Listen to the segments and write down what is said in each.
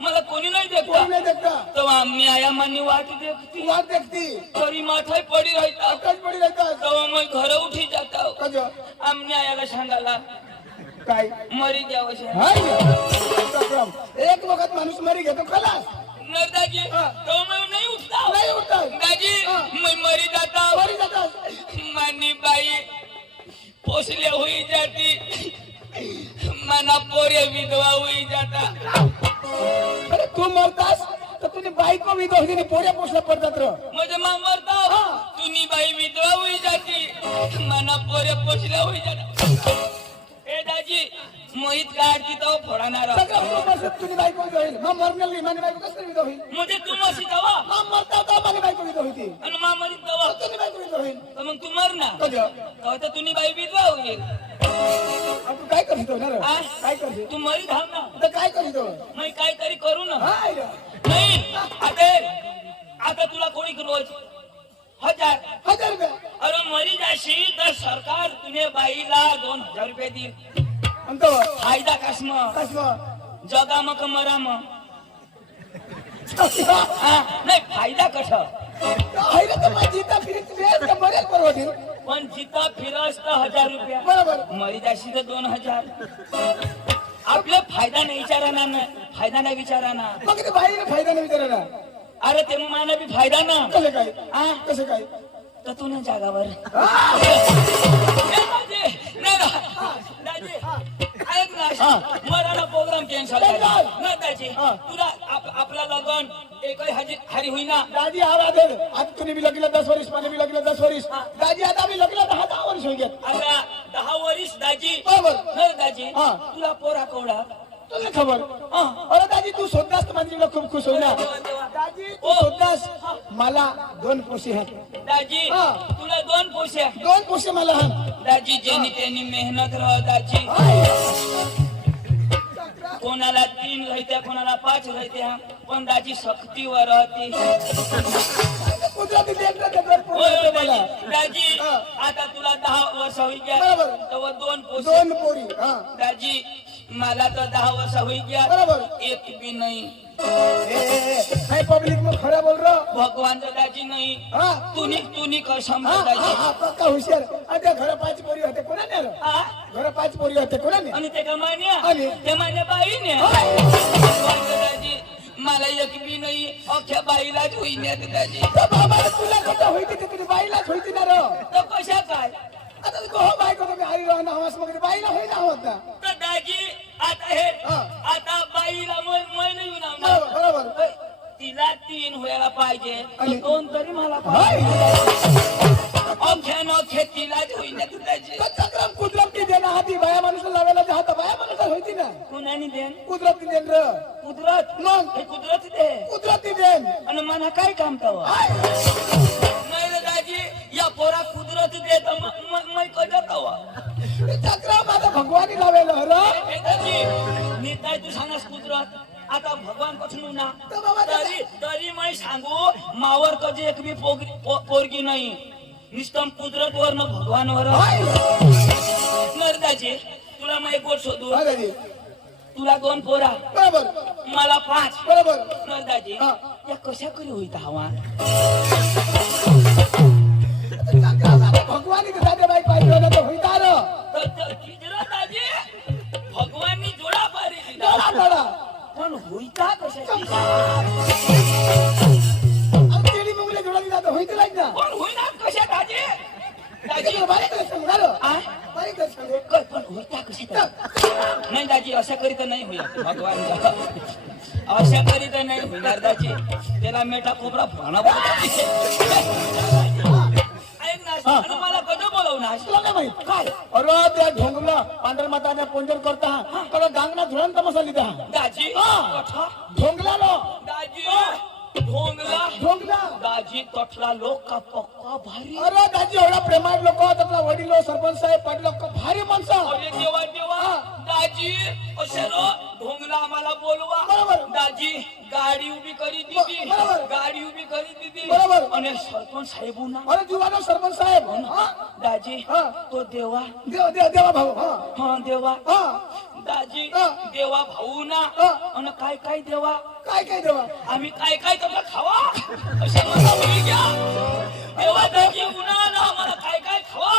मला कोणी नाही देखता तो आम्ही आया मानी वाट देखती तरी माथाय पडी राहता तो मग घर उठी जाता आम्ही आयाला सांगायला काय मरी द्यावं एक वखत माणूस मरी घेतो खलास नरदाजी तो मग नाही उठता दाजी मग मरी जाता मानी बाई पोसले हुई जाती मना पोरे विधवा हुई जाता अरे तू मरतास तर तुझी बायको विधवा होती पोऱ्या पोसल्या पडतात र म्हणजे मग मरता तुनी बाई विधवा हुई जाती मना पोरे पोसल्या हुई जाता ए दाजी मोहित काढती तो फोडणार तुझी बायको विधवा होईल मग मरणार नाही माझी बायको कसं विधवा होईल म्हणजे तू मशी तवा मग मरता तर माझी बायको विधवा होती आणि मग मरी तवा तुझी बायको विधवा होईल तर मग तू मर ना तर तुनी बाई विधवा होईल तू काय करीतो ना काय करते तू मरी धाव ना तर काय करीतो मग काहीतरी करू ना नाही आता तुला कोणी रोज 1000 रुपये अरे मरी जाशील तर सरकार तुने बाईला 2000 रुपये देईल फायदा कसम जगा मग मरा मग नाही फायदा कसा पण जिता फिरस तर 1000 रुपया बरोबर मरी जाशी तर 2000 आपले फायदा नाही विचाराना ना फायदा नाही विचाराना मग ते बाईला फायदा नाही विचाराना अरे ते मला बी फायदा ना कसं काय तर तू ना जागावर मराना प्रोग्राम कॅन्सल ना त्याची तुला आपला लगन एकही हरी होईना दादी आता तुम्ही बी लगेला 10 वर्ष मला बी लगेला 10 वर्ष दादी आता मी लगेला 10 वर्ष होई गेत आता 10 वर्ष दाजी बरोबर दाजी तुला पोरा कोवडा तुला खबर अरे दादी तू स्वतःच तर माझी खूप खुश होईल दादी तू स्वतःच मला 2 पोशी आहेत दाजी तुला 2 पोशी 2 पोशी मला दाजी ज्यांनी त्यांनी मेहनत राह दाजी कोणाला 3 राहत्या कोणाला 5 राहत्या पण दाजी सक्तीवर राहते दाजी आता तुला 10 वर्ष होई गया तर 2 पोरी दाजी मला तर 10 वर्ष होई गया बरोबर एक भी नहीं काय पब्लिक में खरा बोल रहा भगवान दादाजी नहीं तूनी कर समझ दाजी पक्का हुशार आता घर 5 पोरी होते कोणाने घर 5 पोरी होते कोणाने आणि ते कमान्या ते माझ्या बाईने भगवान दादाजी मला एक भी नाही अख्या बाईलाच होईने दादाजी बाबा तुला कसं होईते ते तुझी बाईलाच होईते ना रे तर कशा काय आता को बायको तुम्ही आई राहणं हवास मग बाईला होईना होता तर दाजी आता बाईला मैं नाही ना बरोबर तिला 3 व्हायला पाहिजे 2 तरी मला पाहिजे अख्या तिलाच होईना दाजी चक्रम कुदरती देना हाती बाया माणूस लावायला जाता बाया माणूस होईती ना कोणानी देन कुदरती देन र कुदरत मग हे कुदरती देन आणि मना काय काम तवा नाही रे दाजी या पोरा कुदरत देत मैं कजा तवा चक्रम आता भगवानी लावायला र दाजी निताय तू सांगस कुदरत आता भगवान पासून ना तरी मैं सांगू मावर कधी एक भी पोरगी नाही निष्ठम कुदरत वर न भगवान वर नरदाजी तुला मैं एक गोष्ट शोधू तुला 2 पोरा बरोबर मला 5 बरोबर नरदाजी या कशा करी होईत हवा भगवान हुरता कशी नाही दाजी अशा करीत नाही होईल भगवान अशा करीत नाही होणार दाजी त्याला मेटा कोबरा भाना मला कधी बोलवणार तुला नाही माहित काय अरे त्या ढोंगला पांढर माताने पोंजन करता त्याला गांगना धुळण तमाशा लिहिता दाजी ढोंगला लो दाजी ढोंगला ढोंगला दाजी तटला लोक का पक्का भारी अरे दाजी एवढा प्रेमाळ लोक त्यातला वडील सरपंच साहेब पाटील लोक भारी माणसं अरे देवा देवा दाजी अशरो ढोंगला आम्हाला बोलवा बरोबर दाजी गाडी उभी करी दिदी बरोबर गाडी उभी करी दिदी बरोबर आणि सरपंच साहेब ना अरे जीवानो सरपंच साहेब दाजी तो देवा देवा भाऊ हा देवा दाजी देवा भाऊ ना आणि काय काय देवा काय काय देवा आम्ही काय काय तर खावा अशा मला बोली घ्या देवा दाजी उन्हाळा आम्हाला काय काय खावा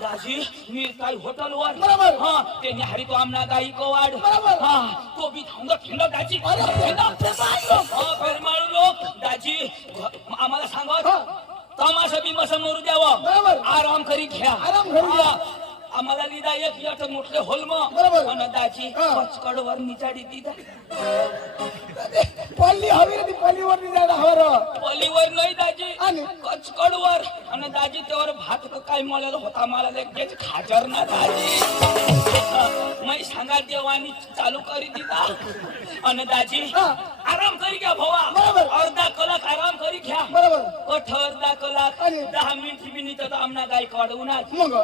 दाजी मी काय हॉटेलवर बरोबर हा त्यांनी हरी तो आमना गाई कवाड बरोबर हा तो बी थांबा थंड दाजी मारू लोक दाजी आम्हाला सांगा तमाशा बिमाशा मरू द्यावा बरोबर आराम करी घ्या आराम करी घ्या आम्हाला लिदा एक यट मोठे होलम बरोबर आणि दाजी कचकडवर निचाडी दिदा पल्ली हवी रे पल्लीवर निघायला हवं पलीवर नाही दाजी आणि कचकडवर आणि दाजी त्यावर भात काय मळायला होता मला लगेच खाजर ना दाजी मी सांगा देवानी चालू करी दिला आणि दाजी आराम करी घ्या भावा अर्धा कलाक आराम करी घ्या बरोबर कठ अर्धा कलाक 10 मिनिट बी नाही तर आमना गाय काढूनाच मग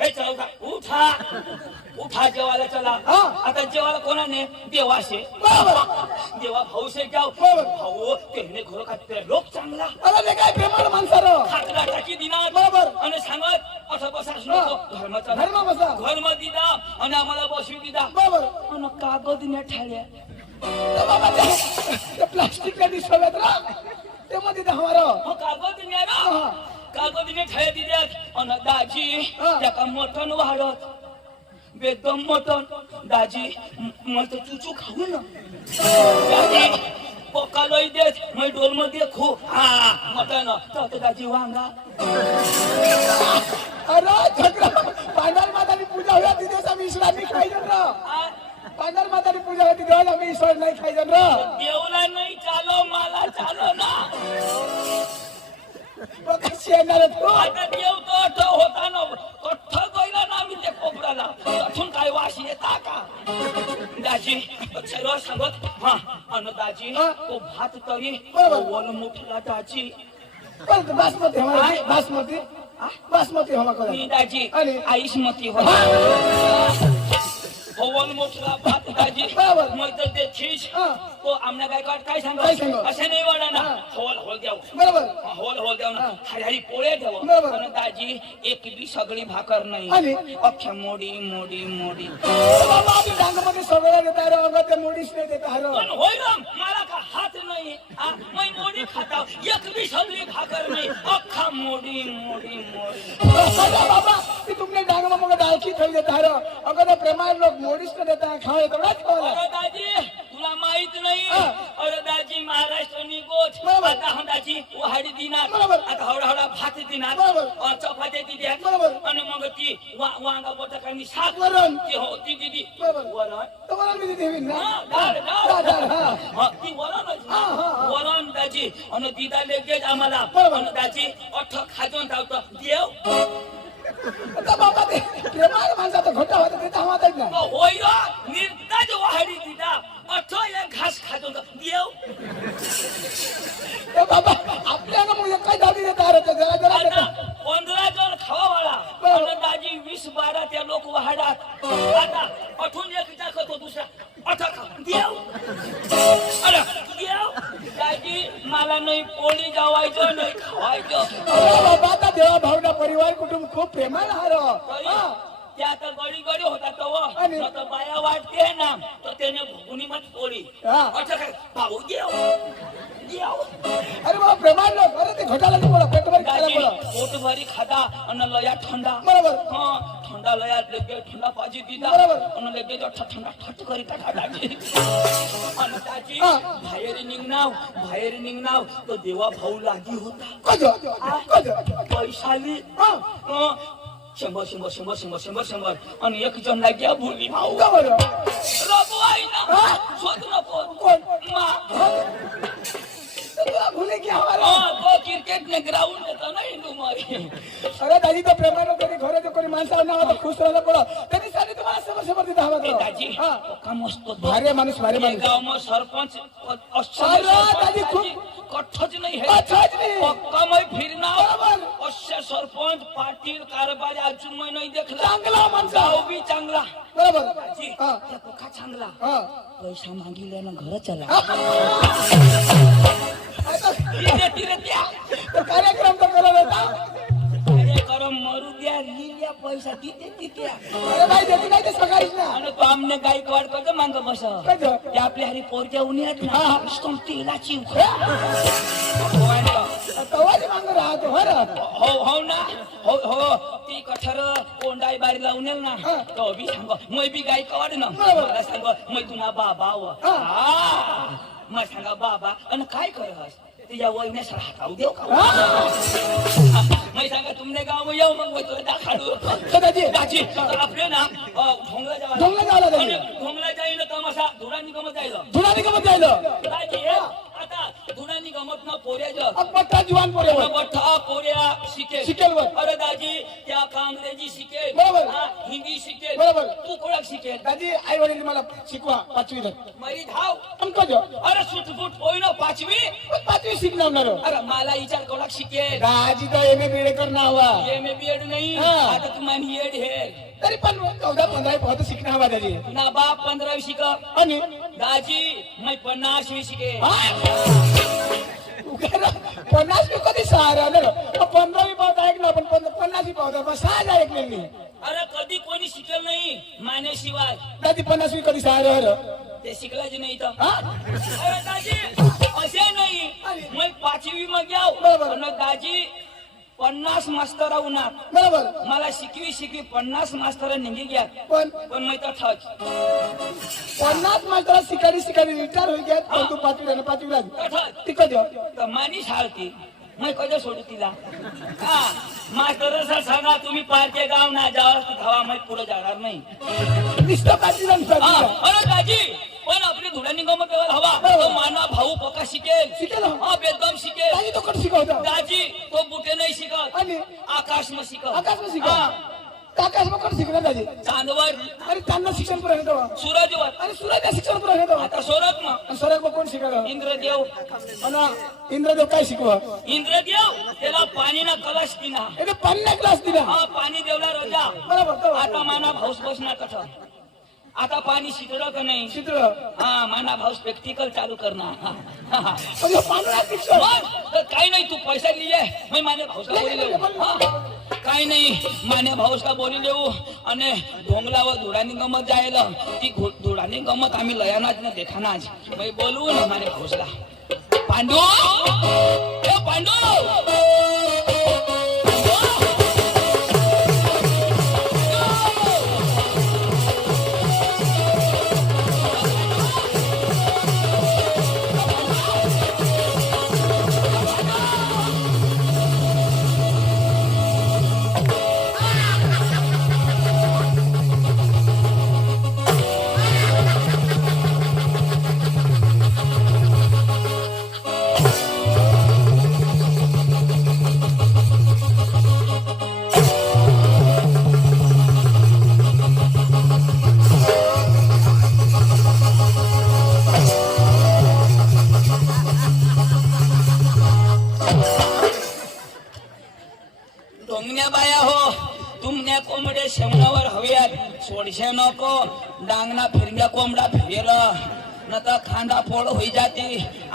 हे चला उठा उठा जेवायला चला आता जेवायला कोणाने देवाशे देवा भाऊ से जाऊ भाऊ त्याने घर का लोक चांगला अरे काय प्रेमाळ माणसं खातला टाकी दिनार बरोबर आणि सांगत असं बसास नको धर्माचा धर्म बसा धर्म दिदा आणि आम्हाला बसवी दिदा बरोबर आणि कागद ने ठाळ्या ते प्लास्टिक का दिसवत रा ते मध्ये हमारा हो कागद ने ना कागद ने ठाळ्या दिल्यात आणि दाजी त्याका मटण वाढत बेदम मटण दाजी मला तर चुचू खाऊ ना दाजी पक्का लई देत मैं डोल मध्ये खो हा मटण तर दाजी वांगा अरे झगडा पांढर मातानी पूजा होया तिथे आम्ही ईश्वरांनी खायचं ना पांढर मातानी पूजा होती तेव्हा आम्ही ईश्वर नाही खायचं ना देवला नाही चालो मला चालो ना कशी येणार तू आता देव तो अठ होता ना कठ्ठ गईला ना मी ते कोपराला अठून काय वास येता का दाजी सर्व सांगत हा अन दाजी तो भात तरी वल मुठला दाजी पण बासमती हवा बासमती बासमती हवा करा मी दाजी आणि आईशमती हो होवन मोठला भात दाजी मग तर ते खीच तो आमना काय सांगा असं नाही वाढा ना होल द्याव बरोबर होल द्याव ना हरी पोळे द्याव पण दाजी एक बी सगळी भाकर नाही अख्ख्या मोडी मोडी मोडी बाबा आम्ही डांगमध्ये सगळं देता रे अगं ते मोडीच नाही देता हरो पण होय राम मला का हात नाही मैं मोडी खाता एक बी सगळी भाकर नाही अख्खा मोडी मोडी मोडी बाबा ती तुमने डांगमध्ये डाळकी खाई देता हरो अगं ते प्रेमाळ लोक मोडीच नाही देता खावे तेवढाच खावा दाजी तुला माहित नाही अरे दाजी महाराष्ट्रानी गोठ आता हम दाजी वहाडी दिनार आता हवडा भात दिनार चपात्या दिल्या आणि मग ती वांगा बटाकानी शाक वरण ती हो ती दिदी वरण मी देवी ना ती वरण दाजी आणि दिदा लगेच आम्हाला आणि दाजी अठ खाजून धावतो देव बाबा ते प्रेमाळ माणसाचा घोटा होता ते थांबत नाही होय निर्दाज वहाडी दिदा अठ एक घास खाजून देव बाबा आपल्याला मग काय दाबी देता रे जरा जरा देता 15 जण खावावाला आणि दाजी 20-12 त्या लोक वाहडात आता अठून एक टाकतो दुसरा अठा खा देव अरे देव दाजी मला नाही पोळी गावायचं नाही खावायचं बाबा आता देवा भावना परिवार कुटुंब खूप प्रेमाळ हार त्या आता गडी गडी होता तो बाया वाटते ना तर त्याने भुगुनी मत पोळी अच्छा काय भाऊ देव अरे बाबा प्रेमाळ लोक अरे ते घोटाला बोला पेटभर खायला बोला पोट भरी खाता आणि लया थंडा बरोबर थंडा लयात लगेच थंडा पाजी दिला बरोबर आणि लगेच थंडा ठट करी टाका दाजी आणि दाजी बाहेर निघनाव तो देवा भाऊ लागी होता कज पैशाली 100 100 100 100 100 100 आणि एक जण लाग्या भुली भाऊ का बरं रघुवाई ना शोध नको कोण मा तुला भुले की आम्हाला तो क्रिकेट ने ग्राउंड देता ना हिंदू मारी अरे दाजी तो प्रेमानं कधी घरे तो कोणी माणसाला नाव खुश राहिला पडो त्यांनी सांगितलं तुम्हाला समस्या पडते दहा ए दाजी हा का मस्त भारी माणूस गाव में सरपंच दादी खूप कठच नाही है अच्छाच नाही पक्का मैं फिरना बरोबर असे सरपंच पाटील कारभारी अजून मैं नाही देखला चांगला माणूस गाव बी चांगला बरोबर दाजी हा त्या पक्का चांगला हा पैसा मागितले ना घर चला आता तिरे त्या तो कार्यक्रम तो करत होता कार्यक्रम मरू द्या लिहिल्या पैसा तिथे अरे भाई देती नाही ते सकाळीच ना आणि तो आमने गायकवाड करतो मांग बस कजो ते आपल्या हरी पोरच्या उन्हात ना तेलाची तवाजी मांग राहतो हो ना हो हो ना हो हो ती कठर कोंडाई बारी लावून ना तो बी सांग मै बी गायकवाड ना मला सांग मै तुना बाबा व मग सांगा बाबा आणि काय करस तुझ्या वहिने हाताऊ देऊ का मैं सांगा तुमने गाव में येऊ मग तुला दाखाडू दाजी दाजी आपले ना ढोंगला जावा ढोंगला जाईल तमाशा धुरानी गमत जाईल धुरानी गमत जायलं दाजी आता धुरानी गमत ना पोऱ्या पट्टा जुवान पोरे बठ्ठा पोऱ्या शिकेल वर अरे दाजी त्या कांग्रेजी शिकेल बरोबर हिंदी शिकेल बरोबर तू कोणाक शिकेल दाजी आई वडील मला शिकवा 5वी मरी धाव पण कजो अरे सुटफुट होई ना 5वी 5वी शिकणार अरे मला विचार कोणाक शिकेल दाजी तो एम ए बीए करना हवा एम.ए. बीएड नाही हा. आता तुम्हाला एड हे तरी पण 14-15 बहुत शिकणार हवा दाजी ना बाप 15वी शिक आणि दाजी मैं 50वी शिके 50 मी कधी सहारा आलं 15वी पावत ऐकलं पण 50वी पावत सहा ऐकले मी अरे कधी कोणी शिकल नाही मानेशिवाय दाजी 50वी कधी सहारा आलं ते शिकलाच नाही तर हा अरे दाजी असे नाही मैं 5वी मग बरोबर. जाऊ आणि दाजी 50 मास्तर उन्हात बरोबर मला शिकवी 50 मास्तर निघी घ्या पण मैं तर ठच 50 मास्तर शिकारी रिटायर होई गया पण तू 5वी ला ती कधी तर मानी शाळती मैं कधी सोडू तिला हा मास्तर सर सांगा तुम्ही पारचे गाव ना जावा धावा मैं पुढे जाणार नाही निष्ठा 5वी हा, अरे दाजी पण आपली धुळ्यानी गमत हवा तो माना भाऊ पक्का शिकेल शिकेल हा बेदम शिकेल दाजी तो कधी शिकवता दाजी तो बुटे नाही शिकत आणि आकाश में शिकत आकाश में शिकव आकाश में कोण शिकणार दाजी चांदवर अरे त्यांना शिक्षण पुरा घेतो सूरजवर आणि सूर्याच्या शिक्षण पुरा घेतो आता सोरत ना आणि सरक कोण शिकवलं इंद्रदेव आणि इंद्रदेव काय शिकवा इंद्रदेव त्याला पाणी ना कलश दिना एक पाणी क्लास दिला हा पाणी देवला रोजा बरोबर आता माना भाऊस बसणार कठं आता पाणी शिकलं का नाही चित्र हा माना भाऊ स्पेक्टिकल चालू करणार म्हणजे पांढरा शिक्षण तर काही नाही तू पैसा लिहिले मी माने भाऊसला बोली देऊ काही नाही माने भाऊसला बोली देऊ आणि ढोंगला व धुळानी गमत जायला ती धुळानी गमत आम्ही लयानाच ना देखानाच मी बोलू ना माने भाऊसला पांडू ए पांडू कोंबडे शेवणावर हव्यात सोडशे नको डांगना फिरग्या कोंबडा फिरेल न तर खांदा फोड होई जाते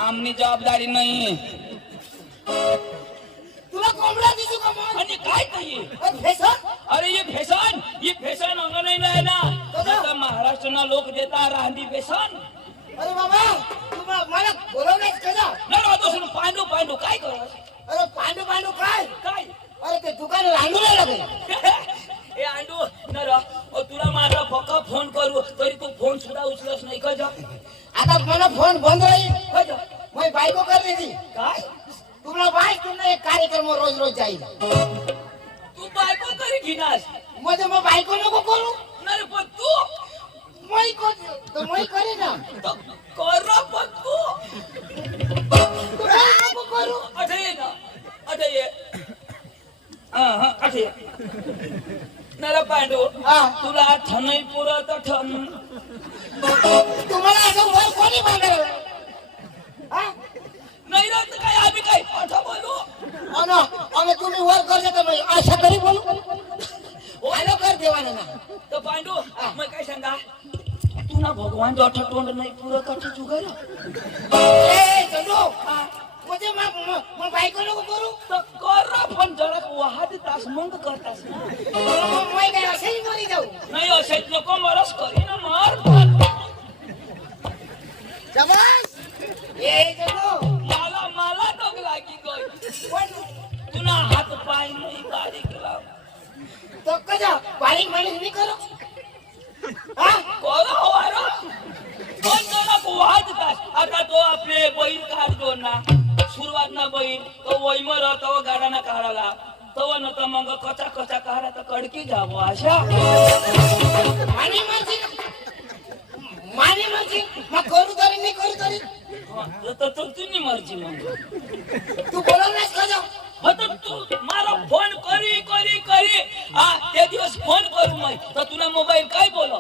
आमनी जबाबदारी नाही तुला कोंबडा दिसू का मग आणि काय काही फॅशन अरे ये फॅशन अंग नाही ना तर महाराष्ट्रना लोक देता रांदी फॅशन अरे बाबा तू मला बोलवलंच कसा नाही पांडू पांडू काय करस अरे पांडू पांडू काय काय अरे ते दुकान रांडू नाही लागले ए आंडू नर तुला माझा पक्का फोन करू तरी तू फोन सुद्धा उचलस नाही का जा आता मला फोन बंद राहील का जा मैं बायको कर देती काय तुम्हाला बाय तुम्हाला एक कार्यक्रम रोज रोज जाईल तू बायको तरी किनास म्हणजे मग बायको नको करू नाही पण तू मै करे ना तो कर पण तू तू काय नको करू अठे ये ना अठे ये हा अठे ये नरा पांडू हा. तुला ठनई पुरत ठन तुम्हाला असं वर कोणी मागलं नाही राहत काय आम्ही काय पाठा बोलू अनो आम्ही तुम्ही वर करले तर मी आशा करी बोलू आलो कर देवाने ना तर पांडू मग काय सांगा तू ना भगवान जो तोंड नाही पुरं कठी जुगार ए चंदू म्हणजे मग बायको नको करू तर कर पण जरा वाहत तास मग करतास ना मग मै काय असेल मरी जाऊ नाही असेच नको मरस करी ना मार जमास ए चंदू मला मला टोक लागी गई तुला हात पाय नाही बारीक लाव तो कजा बारीक माणूस मी करू कोण हवा पण जरा वाहत तास आता तो आपले बैल काढतो ना सुरुवात ना बैल तो वैमर तो गाडाना काढाला तो न तर मग कचा कचा काढा तर कडकी जावं अशा मानी मर्जी मग करू तरी मी करू तरी तर तुझी मर्जी मग तू बोलवलास कजा आता तू मला फोन करी करी करी ते दिवस फोन करू मैं तर तुला मोबाईल काय बोलो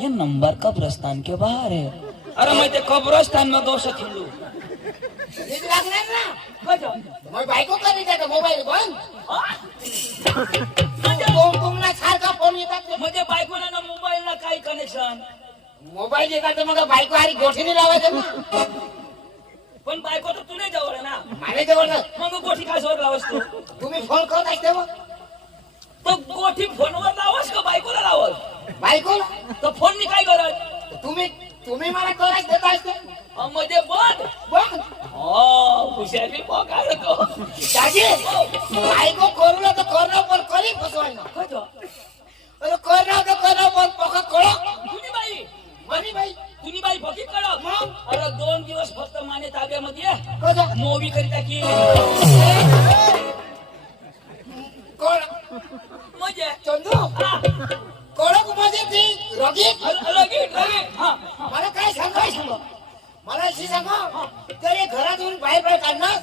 ये नंबर कब्रस्तान के बाहर है अरे मैं ते कब्रस्तान में 200 खिलू लागणार ना कजा मग बायको करी का मोबाईल बंद तुम्हाला सारखा फोन येतात म्हणजे बायकोला ना मोबाईल ना काय कनेक्शन मोबाईल येतात तर मग बायको आणि गोठीने लावायचं ना पण बायको तर तुला जवळ आहे ना माझ्या जवळ मग गोठी काय सोड लावस तू तुम्ही फोन करत असते मग तो गोठी फोनवर लावस का बायकोला लावस बायको तर फोननी काय करत तुम्ही मला करायच देत असते म्हणजे बंद बघ हुशारी पगार तो दाजी बायको करू ना तर करणं पण करी फसवायला अरे करणं तर करणं पण पका कळो तुझी बाई मानी बाई तुझी बाई फकी कडक मग अरे 2 दिवस फक्त माने ताब्यामध्ये कजा मोवी करिता की कोण म्हणजे चंदू कडक म्हणजे ती रगीत लगेच हा मला काय सांग मला अशी सांगा जर हे घरातून बाहेर काढणार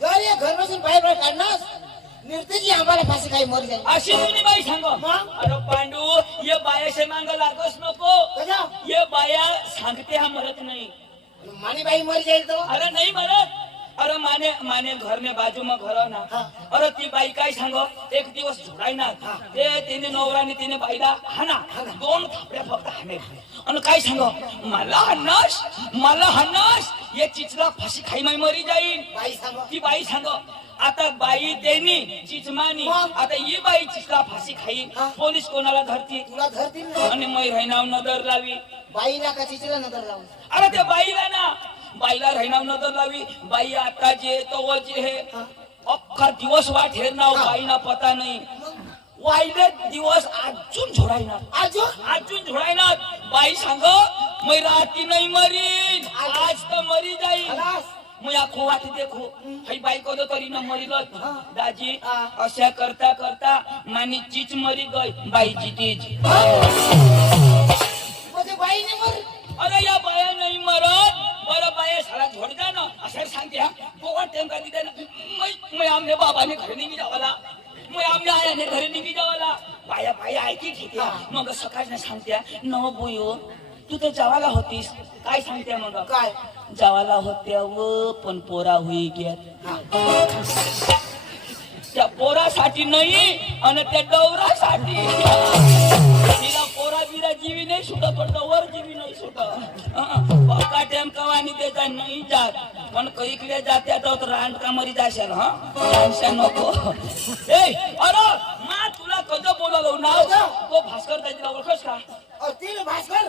जर हे घर बसून बाहेर काढणार निर्तीची आम्हाला फाशी काही मर जाईल अशी तुझी बाई सांग अरे पांडू ये बायाशे मांग लागस नको कजा ये बाया सांगते हा मरत नाही मानी बाई मर जाईल तो अरे नाही मरत अरे माने घर में बाजू में घर ना अरे ती बाई काय सांग एक दिवस झोडायना ते तिने नवराने तिने बाईला हाना 2 थापड्या फक्त हाणे आणि काय सांग मला हनस ये चिचला फाशी खाई माई मरी जाईल बाई सांग ती बाई सांग आता बाई देनी चिचमानी आता ही बाई चिचला फाशी खाई पोलीस कोणाला धरती तुला धरतील ना आणि मै राहणार नजर लावी बाईला का चिचला नजर लावून अरे त्या बाईला ना बाईला राहणार नजर लावी बाई आता जे तो जे हे अख्खा दिवस वाट हेरणार बाईना पता नाही वाईले दिवस अजून झोडायणार अजून झोडायणार बाई सांग मै राती नाही मरीन आज तर मरी जाईल मैं आखो वाट देखो हई बाई को तरी न मरील दाजी अशा करता करता मानी चीच मरी गई बाई जीतीज म्हणजे बाई नाही मर अरे या बाया नाही मरत बरं बाया साला झोड जा ना असं सांगते हा कोण टाइम का दिदे ना मैं आमने बाबाने घरी निघी जावाला मैं आमने आयाने घरी निघी जावाला बाया बाया ऐकी ठीक आहे मग सकाळने सांगते न बोयो तू तर जावाला होतीस काय सांगते मग काय जावाला होत्या व पण पोरा होई गेल्या त्या पोरासाठी नाही आणि त्या डवरासाठी तिला पोरा बिरा जीवी नाही सुट पण डवर जीवी नाही सुट पक्का टाइम कवानी देता नाही जात पण कैकले जात्या तर रांड का मरी जाशाल हा नको ए अरे मा तुला कधी बोलावलो नाव तो भास्कर त्याची ओळखस का भास्कर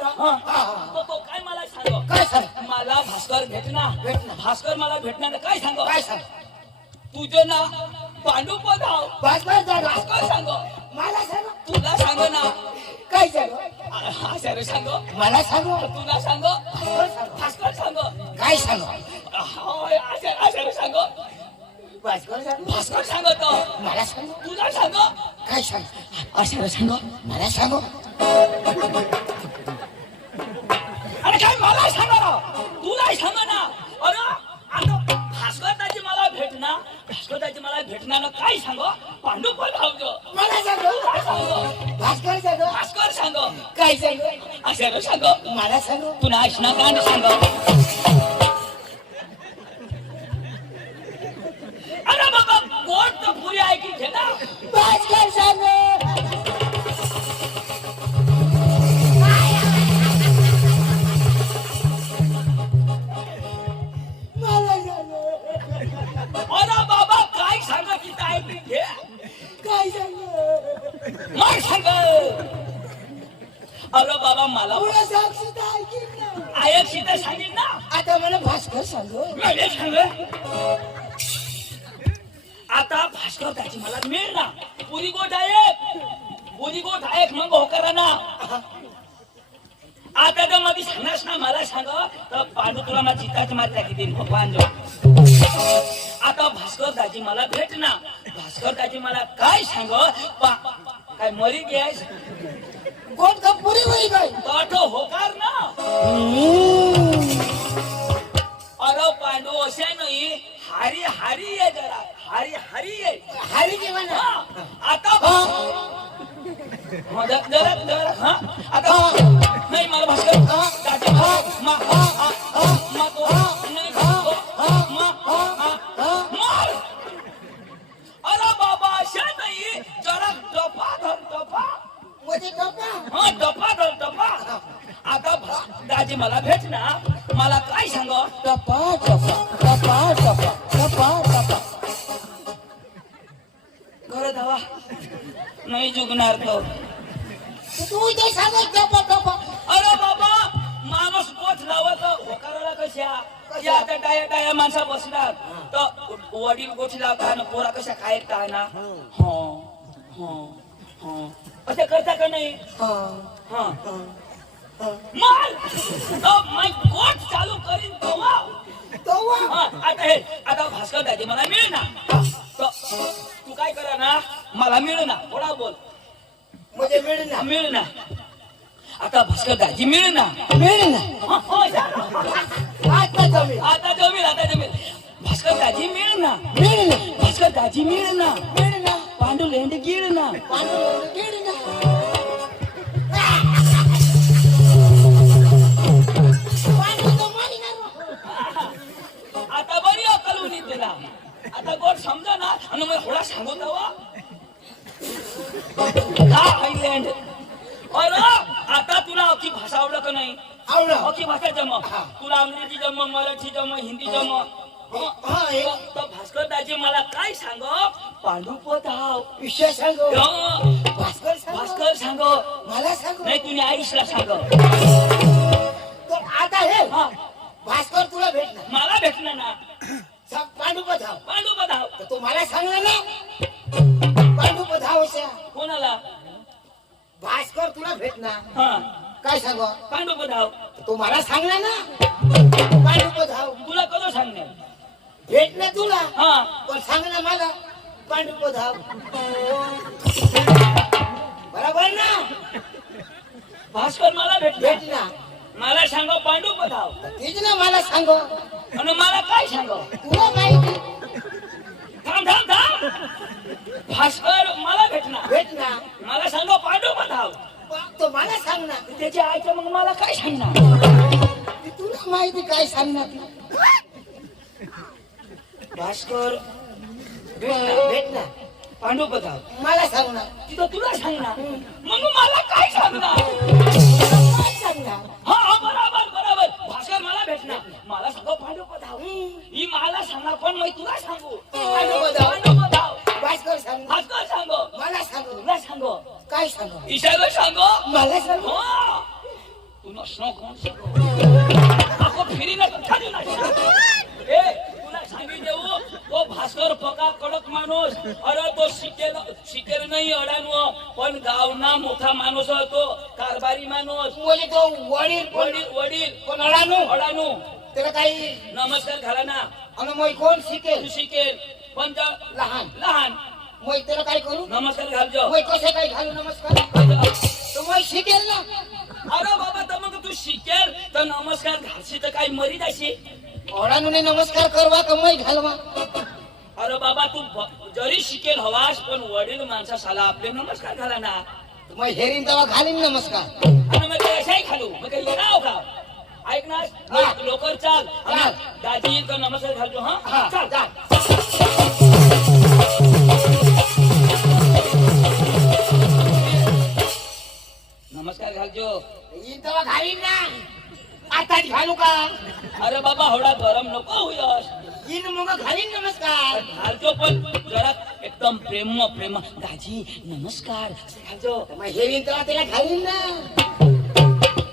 तो काय मला सांग काय सांग मला भास्कर भेटणार भास्कर मला भेटणार काय सांग काय सांग तुझं ना पांडू पदाव भास्कर सांग मला सांग तुला सांग ना काय सांग सर सांग मला सांग तुला सांग भास्कर सांग काय सांग सांग भास्कर सांग भास्कर सांगतो मला सांग तुला सांग काय सांग अशाला सांग. मला सांगो अरे काय मला सांगा ना, तुला सांगा ना. अरे आता भास्करदाची मला भेटणार, भास्करदाची मला भेटणार काय सांगो, पांडुपत भाऊजो मला सांगो काय सांगो, भास्कर सांगो भास्कर सांगो, काय सांगो अशाला सांगो, मला सांगो तुला आशना कांड सांगो. अरे बाबा गोड तर पुरी ऐकी घे ना. भास्कर सांगो मला सांगो अरे बाबा काय सांगा की काय ऐकी घे, काय सांगो मग सांग. अरे बाबा मला तुला साक्षीता ऐकीन ना ऐकशी तर सांगेन ना. आता मला भास्कर सांगो मला सांग. आता भास्कर त्याची मला मिळ ना. पुरी गोट आहे मग हो करा ना. आता तर मग सांगस ना मला सांग तर पांडू तुला माझी चिताची मात्रा किती भगवान जो. आता भास्कर दाजी मला भेट ना. भास्कर दाजी मला काय सांग, काय मरी गेस कोण का पुरी होई गई ताठ होकार ना. अरे पांडू असे नाही, हारी हारी आहे जरा, हारी हारी आहे. हरी जेवण हा, आता जरा हा आता नाही मला भास्कर दाजी मार. अरे बाबा अशा नाही, जरा डपा धर डपा. मध्ये टोपा हा डपा धर डपा. आता दाजी मला भेट ना, मला काय सांग. टपा टपा टपा टपा टपा टपा खरं धावा नाही जुगणार तो. तू इथे सांगत टपा टपा अरे बाबा माणूस गोठ लावत होकाराला कशा या आता डाया डाया माणसा बसणार तर वडील गोठी लावता ना, पोरा कशा खायत काय ना. हो हो हो असं करता का नाही. हा माल गोठ चालू करीन तेव्हा. हा, आता हे आता भास्कर दादी मला मिळ ना. तू काय करा ना, मला मिळ ना. थोडा बोल मध्ये मिळणार मिळ ना. आता भास्कर दाजी मिळ ना. मिळणार हो, जा. आता जमेल आता जमेल आता जमेल. भास्कर दाजी मिळ ना. मिळणार भास्कर दाजी मिळ ना. मिळणार पांडू लेंड गिळ ना. आता बरी अक्कल होती तुला. आता गोड समजा ना आणि मग थोडा सांगू तवा आयलँड. अरे आता तुला अख्खी भाषा आवडत का नाही. आवडा अख्खी भाषा जम तुला अंग्रेजी जम, मराठी जम, हिंदी जम. तर भास्कर दाजी मला काय सांग, पांडुपत हाव विषय सांगो हं. भास्कर सांगो भास्कर सांग मला सांगो नाही, तुम्ही आईशला सांग. तर आता हे हा भास्कर तुला भेटणार मला भेटणार ना. पांडुपत हाव पांडुपत हाव तर तू मला सांगणार ना पांडुपत हाव कोणाला. भास्कर तुला भेटणार हा काय सांगो पांडुपत हाव तू मला सांगणार ना पांडुपत हाव तुला कधो सांगणार. भेटणार तुला हा पण सांग ना मला पांडुपत हाव बरोबर ना भास्कर मला भेटणार. भेटणार मला सांग पांडुपत हाव तीच ना मला सांगो आणि मला काय सांग. तुला माहिती थांब थांब थांब. भास्कर मला भेटणार. भेटणार मला सांग पांडुपत हाव. तो मला सांगणार त्याच्या आईचं मग मला काय सांगणार. तुला माहिती काय सांगणार भास्कर भेटणार भेटणार पांडुपत हाव मला सांगणार तिथं तुला सांगणार मग मला काय सांगणार. काय सांगणार हा हा बरोबर बरोबर. भास्कर मला भेटणार, मला सांग पांडुपत हाव. ही मला सांगणार पण मी तुला सांगू पांडुपत हाव. पांडुपत हाव. भास्कर सांगणार भास्कर सांगो मला सांगू तुला सांगो काय सांगू ईशाला सांगो मला सांगू हा. तू नसणं कोण सांगो ako फिरी ना खाली ना. ए तुला सांगी देऊ तो भास्कर पका कडक माणूस. अरे तो शिकेल नाही अडाणू पण गावना मोठा माणूस तो कारभारी माणूस. बोले तो वडील वडील वडील कोण अडाणू अडाणू त्याला काही नमस्कार घाला ना. आणि मग कोण शिकेल तू शिकेल पण लहान लहान मग त्याला काय करू नमस्कार घालजो मग कसे काय घालू नमस्कार तर मग शिकेल ना अरे बाबा तर मग तू शिकेल तर नमस्कार घालशी तर काही मरी जाशी ओढानुने नमस्कार करवा का मग घालवा अरे बाबा तू जरी शिकेल हवास पण वडील माणसाला आपले नमस्कार घाला ना मग हेरीन तेव्हा घालीन नमस्कार आणि मग ते अशाही घालू मग काही येणार का ऐक ना लवकर चाल चाल. दादी येईल तर नमस्कार घालतो हा हा चाल जा नमस्कार घालजो येईन तेव्हा घालीन ना आताच घालू का अरे बाबा होडा गरम नको होयस येईन मग घालीन नमस्कार घालतो पण जरा एकदम प्रेम दाजी नमस्कार घालजो मग हेरीन तेव्हा त्याला घालीन ना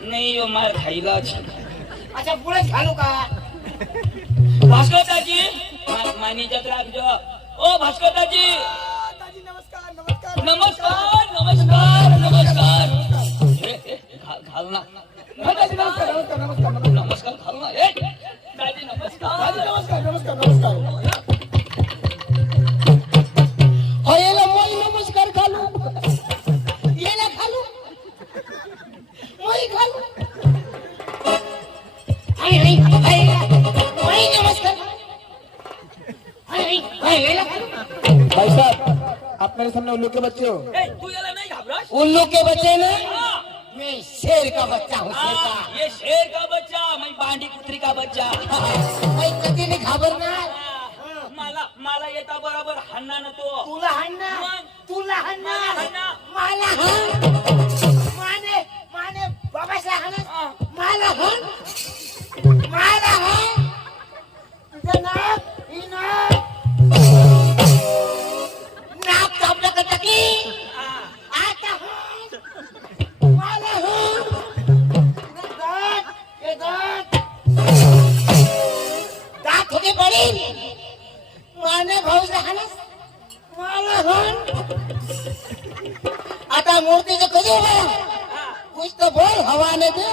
नाही हो मार खाईलाच अच्छा पुढेच घालू का भास्कर दाजी मानी जत राखजो ओ भास्कर दाजी दाजी नमस्कार नमस्कार नमस्कार नमस्कार घाल ना हा, दाजी नमस्कार नमस्कार नमस्कार नमस्कार नमस्कार घाल ना ए दाजी नमस्कार दाजी नमस्कार नमस्कार नमस्कार याला moi नमस्कार घालू याला घालू moi घालू हाय moi नमस्कार हाय याला घालू भाई साहब आप मेरे सामने उल्लू के बच्चे हो ए तू याला नाही घाबरस उल्लू के बच्चे ना हाँ, मैं शेर का बच्चा हूँ शेर का ये शेर का बच्चा मैं बांडी कुत्री का बच्चा मैं कधी नाही घाबरणार मला येता बरोबर हाणना ना तो तुला हाणणार मग? तुला हाणणार हाणणार. मला हाण माने बाबाला हाण मला हाण मला हाण तुझं नाक ही नाक कापलं का टाकी आता हाण मला हाण दात होते पडेल माने भाऊला हाणस मला हाण आता मूर्तीचं कधी उभा कुछ तो बोल हवाने दे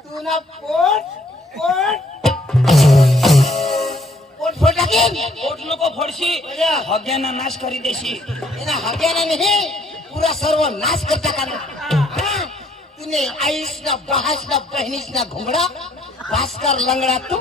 तू ना पोट फोटा की पोट नको फोडशी बजा. हग्याना नाश करी देशी एना हग्याना नहीं पूरा सर्व नाश करता का ना हाँ? तूने आईस ना बहास ना बहनीस ना घुंगड़ा भास्कर लंगड़ा तू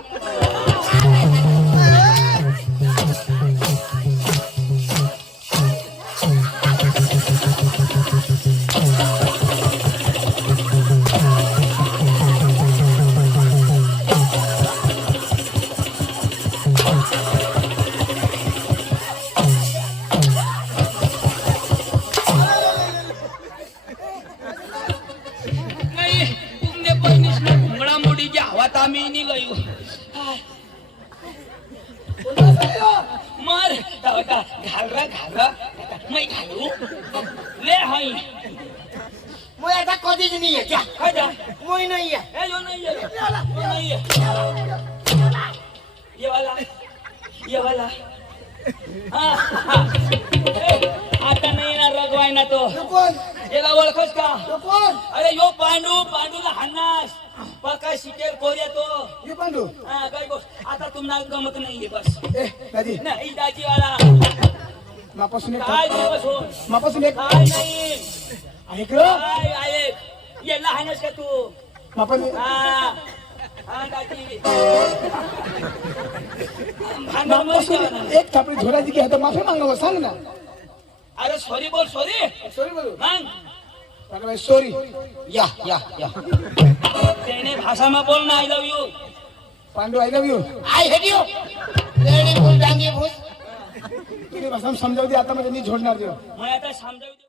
नाही तुमने बहिणीस ना घुंगडा मोडी जी हवा तामी नाही लयू मर दादा घाल मैं घालू ले हाई मैं ऐसा कभी नहीं है क्या खाजा मैं नहीं है ए यो नहीं है यो नहीं है ये वाला हाँ आता नाही ना रगवाय ना तो कोण याला ओळखस का कोण अरे यो पांडूला हाणास पक्का शिकेल कोऱ्या तो ये पांडू हा काय गोष्ट आता तुम्हाला गमत नाहीये बस ए दाजी नाही दाजीवाला मापासून एक काय दिवस हो मापासून एक काय नाही ऐक रे काय आहे याला हाणस का तू मापासून हा हा दाजी भांडण मापासून नको. एक थापडी झोडायची की आता माफी मागावं सांग ना अरे सॉरी बोल सॉरी सॉरी बोलू मग सॉरी या त्याने भाषाમાં बोल ना I love you Pandu I love you I hate you lady फुल डांगी भूस तुझी भाषा समजावते आता म्हणजे मी झोडणार देऊ मैं आता समजावतो